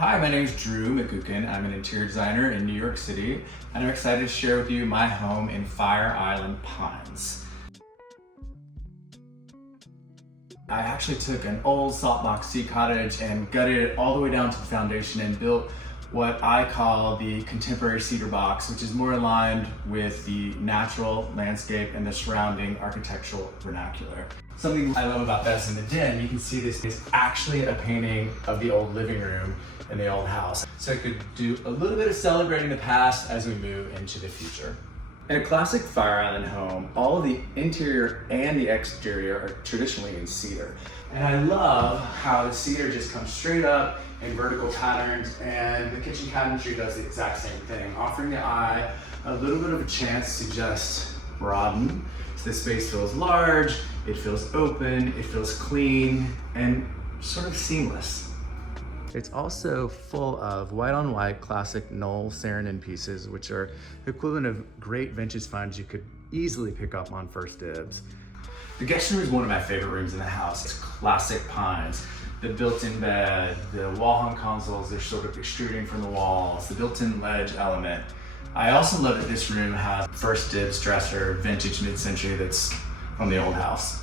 Hi, my name is Drew McGukin. I'm an interior designer in New York City, and I'm excited to share with you my home in Fire Island Pines. I actually took an old saltbox sea cottage and gutted it all the way down to the foundation and built what I call the contemporary cedar box, which is more aligned with the natural landscape and the surrounding architectural vernacular. Something I love about this in the den, you can see this is actually a painting of the old living room in the old house. So I could do a little bit of celebrating the past as we move into the future. In a classic Fire Island home, all of the interior and the exterior are traditionally in cedar. And I love how the cedar just comes straight up in vertical patterns, and the kitchen cabinetry does the exact same thing, offering the eye a little bit of a chance to just broaden. So the space feels large, it feels open, it feels clean, and sort of seamless. It's also full of white on white classic Knoll Saarinen pieces, which are the equivalent of great vintage finds you could easily pick up on first dibs. The guest room is one of my favorite rooms in the house. It's classic pines. The built-in bed, the wall-hung consoles, they're sort of extruding from the walls, the built-in ledge element. I also love that this room has first dibs dresser, vintage mid-century that's from the old house.